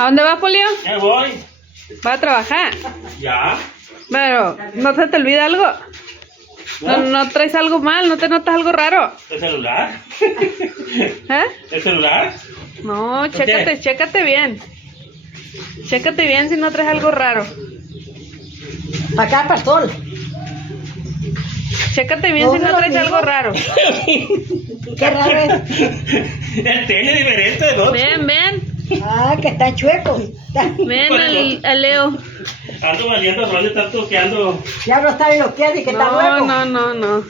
¿A dónde vas, Polio? Ya voy. ¿Vas a trabajar? Ya. Pero, ¿no se te olvida algo? ¿No traes algo mal? ¿No te notas algo raro? ¿El celular? ¿Eh? ¿El celular? No, qué? chécate bien. Chécate bien si no traes algo raro. Para acá, para el sol. Chécate bien No, si no no, traes no. algo raro. Qué raro es. El tele diferente, ¿no? Ven, Ah, que está chueco. ven al Leo. Ando valiendo rollo tanto que ando. Ya no está bloqueado y que está No, hueco. no.